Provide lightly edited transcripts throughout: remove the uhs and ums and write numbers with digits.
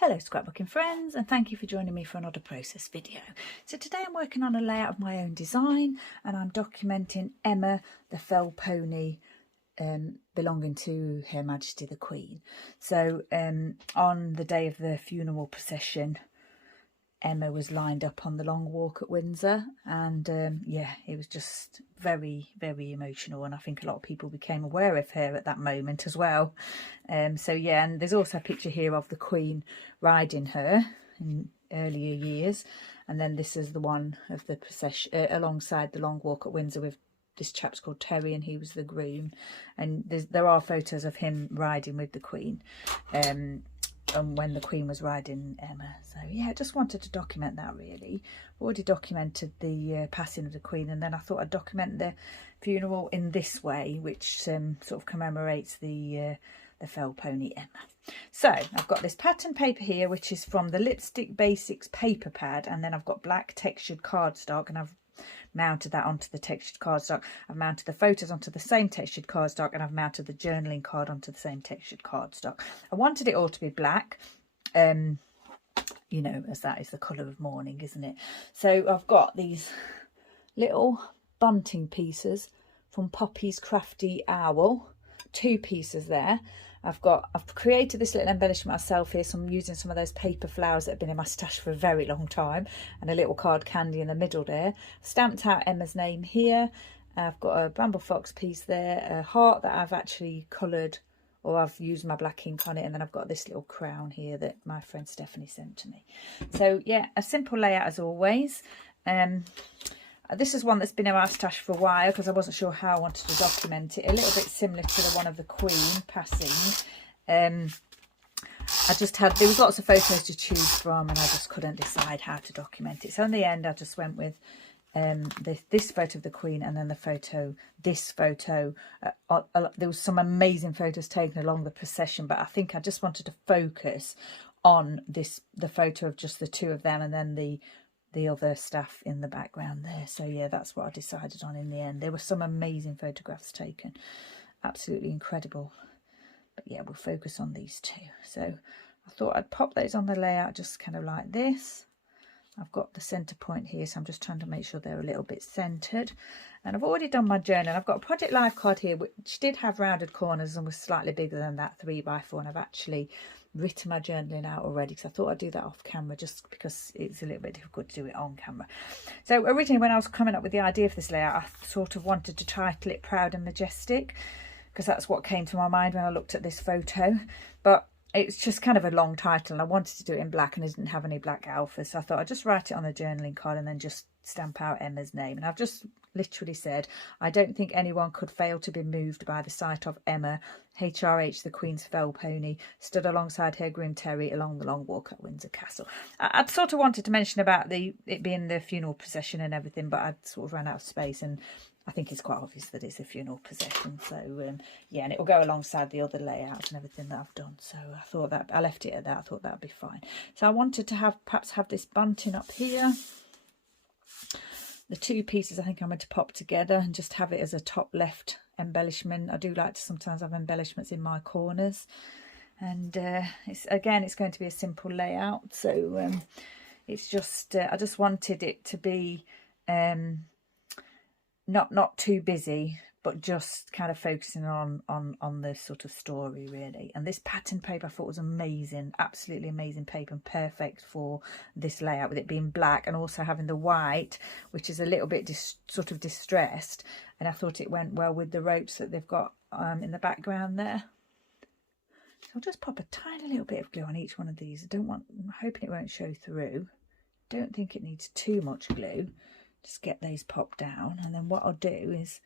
Hello scrapbooking friends, and thank you for joining me for another process video. So today I'm working on a layout of my own design and I'm documenting Emma the fell pony belonging to Her Majesty the Queen. So on the day of the funeral procession, Emma was lined up on the long walk at Windsor, and yeah, it was just very emotional, and I think a lot of people became aware of her at that moment as well. So yeah, and there's also a picture here of the Queen riding her in earlier years, and then this is the one of the procession alongside the long walk at Windsor with this chap's called Terry, and he was the groom, and there are photos of him riding with the Queen and when the Queen was riding Emma. So yeah, I just wanted to document that really. I've already documented the passing of the Queen, and then I thought I'd document the funeral in this way, which sort of commemorates the fell pony Emma. So I've got this pattern paper here, which is from the Lipstick Basics paper pad, and then I've got black textured cardstock, and I've mounted that onto the textured cardstock. I've mounted the photos onto the same textured cardstock, and I've mounted the journaling card onto the same textured cardstock. I wanted it all to be black, you know, as that is the colour of mourning, isn't it? So I've got these little bunting pieces from Poppy's Crafty Owl, 2 pieces there. I've created this little embellishment myself here, so I'm using some of those paper flowers that have been in my stash for a very long time, and a little card candy in the middle there. I've stamped out Emma's name here. I've got a Bramble Fox piece there, a heart that I've actually coloured, or I've used my black ink on it, and then I've got this little crown here that my friend Stephanie sent to me. So yeah, a simple layout as always. This is one that's been in my stash for a while because I wasn't sure how I wanted to document it. A little bit similar to the one of the Queen passing. I just had, there was lots of photos to choose from, and I just couldn't decide how to document it. So in the end, I just went with this photo of the Queen, and then this photo. There was some amazing photos taken along the procession, but I think I just wanted to focus on the photo of just the 2 of them, and then the other staff in the background there. So yeah, that's what I decided on in the end. There were some amazing photographs taken, absolutely incredible. But yeah, we'll focus on these 2. So I thought I'd pop those on the layout just kind of like this. I've got the center point here, so I'm just trying to make sure they're a little bit centered. And I've already done my journal. I've got a Project Life card here, which did have rounded corners and was slightly bigger than that 3x4, and I've actually written my journaling out already because I thought I'd do that off camera, just because it's a little bit difficult to do it on camera. So originally, when I was coming up with the idea of this layout, I sort of wanted to title it Proud and Majestic, because that's what came to my mind when I looked at this photo. But it's just kind of a long title, and I wanted to do it in black, and I didn't have any black alphas, so I thought I'd just write it on the journaling card and then just stamp out Emma's name. And I've just literally said, I don't think anyone could fail to be moved by the sight of Emma, HRH the Queen's fell pony, stood alongside her groom Terry along the long walk at Windsor Castle. I'd sort of wanted to mention about it being the funeral procession and everything, but I'd sort of ran out of space, and I think it's quite obvious that it's a funeral procession. So yeah, and it will go alongside the other layouts and everything that I've done. So I thought that I left it at that. I thought that'd be fine. So I wanted to perhaps have this bunting up here. The 2 pieces I think I'm going to pop together and just have it as a top left embellishment. I do like to sometimes have embellishments in my corners, and it's going to be a simple layout. So it's just I just wanted it to be not too busy, but just kind of focusing on the sort of story really. And this pattern paper I thought was amazing, absolutely amazing paper, and perfect for this layout, with it being black and also having the white, which is a little bit sort of distressed, and I thought it went well with the ropes that they've got in the background there. So I'll just pop a tiny little bit of glue on each one of these. I'm hoping it won't show through. Don't think it needs too much glue. Just get these popped down, and then what I'll do is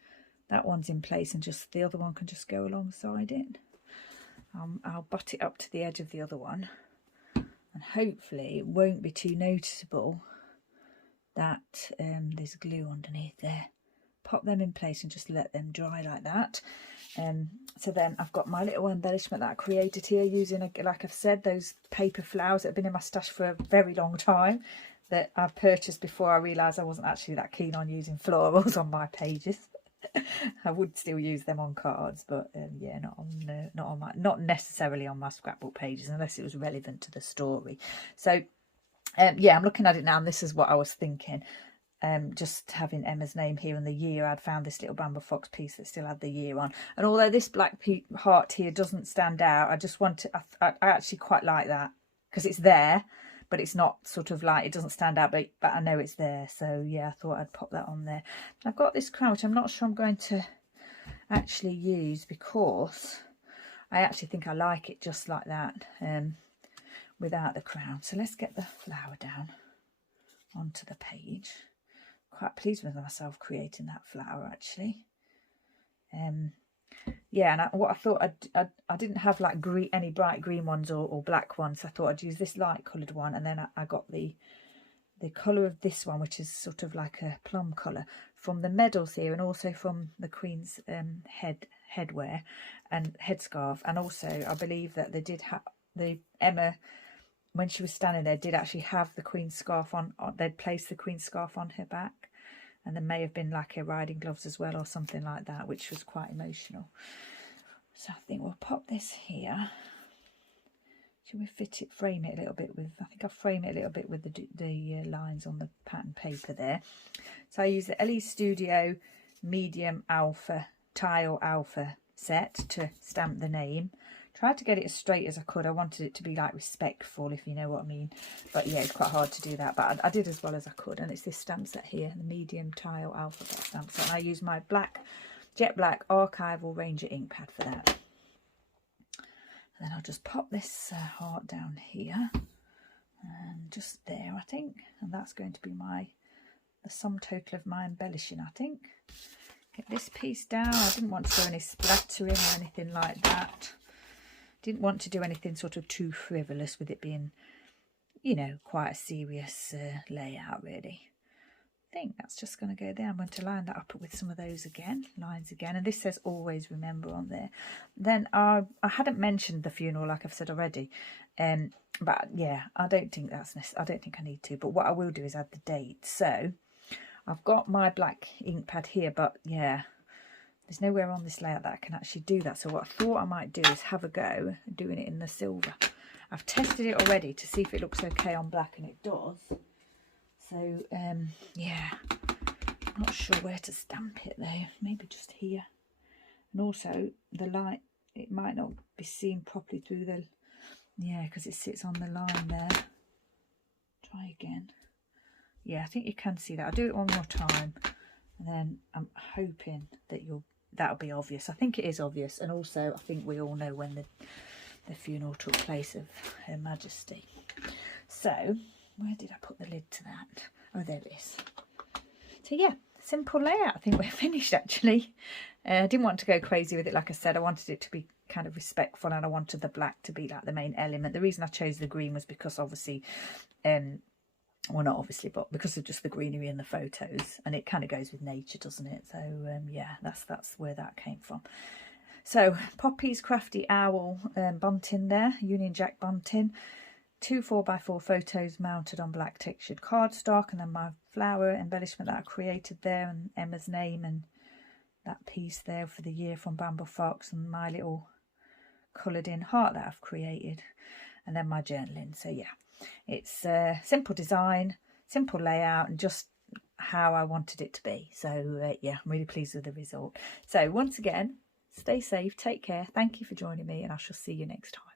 that one's in place and just the other one can just go alongside it. I'll butt it up to the edge of the other one, and hopefully it won't be too noticeable that there's glue underneath there. Pop them in place and just let them dry like that. So then I've got my little embellishment that I created here using, like I've said, those paper flowers that have been in my stash for a very long time, that I've purchased before I realised I wasn't actually that keen on using florals on my pages. I would still use them on cards, but yeah, not necessarily on my scrapbook pages unless it was relevant to the story. So yeah, I'm looking at it now, and this is what I was thinking. Just having Emma's name here and the year. I'd found this little Bramble Fox piece that still had the year on, and although this black heart here doesn't stand out, I just want to, I actually quite like that because it's there, but it's not sort of like, it doesn't stand out, but I know it's there. So yeah, I thought I'd pop that on there. I've got this crown, which I'm not sure I'm going to actually use because I actually think I like it just like that, without the crown. So let's get the flower down onto the page. Quite pleased with myself creating that flower, actually. Yeah, and what I thought, I didn't have like any bright green ones or black ones, so I thought I'd use this light coloured one, and then I got the colour of this one, which is sort of like a plum colour, from the medals here, and also from the Queen's headwear and headscarf. And also I believe that they did have, Emma, when she was standing there, did actually have the Queen's scarf on. They'd placed the Queen's scarf on her back, and there may have been like her riding gloves as well, or something like that, which was quite emotional. So I think we'll pop this here. Should we frame it a little bit with, I think I'll frame it a little bit with the lines on the pattern paper there. So I use the LE Studio Medium Alpha Tile Alpha set to stamp the name. Tried to get it as straight as I could. I wanted it to be like respectful, if you know what I mean. But yeah, it's quite hard to do that. But I did as well as I could. And it's this stamp set here, the Medium Tile Alphabet stamp set. And I use my jet black Archival Ranger ink pad for that. And then I'll just pop this heart down here. And just there, I think. And that's going to be the sum total of my embellishing, I think. Get this piece down. I didn't want to do any splattering or anything like that. Didn't want to do anything sort of too frivolous with it being, you know, quite a serious layout, really. I think that's just going to go there. I'm going to line that up with some of those lines again. And this says always remember on there. Then I hadn't mentioned the funeral, like I've said already. But yeah, I don't think I don't think I need to. But what I will do is add the date. So I've got my black ink pad here, but yeah, there's nowhere on this layout that I can actually do that. So what I thought I might do is have a go at doing it in the silver. I've tested it already to see if it looks okay on black, and it does. So yeah, I'm not sure where to stamp it though. Maybe just here. And also the light, it might not be seen properly through the, yeah, because it sits on the line there. Try again. Yeah, I think you can see that. I'll do it one more time, and then I'm hoping that that'll be obvious. I think it is obvious, and also I think we all know when the funeral took place of Her Majesty. So where did I put the lid to that? Oh, there it is. So yeah, simple layout. I think we're finished, actually. I didn't want to go crazy with it, like I said. I wanted it to be kind of respectful, and I wanted the black to be like the main element. The reason I chose the green was because obviously, well, not obviously, but because of just the greenery in the photos, and it kind of goes with nature, doesn't it? So yeah, that's where that came from. So Poppy's Crafty Owl bunting there, Union Jack bunting, 2 4x4 photos mounted on black textured cardstock, and then my flower embellishment that I created there, and Emma's name, and that piece there for the year from Bramble Fox, and my little coloured in heart that I've created, and then my journaling. So yeah, it's a simple design, simple layout, and just how I wanted it to be. So yeah, I'm really pleased with the result. So once again, stay safe, take care, thank you for joining me, and I shall see you next time.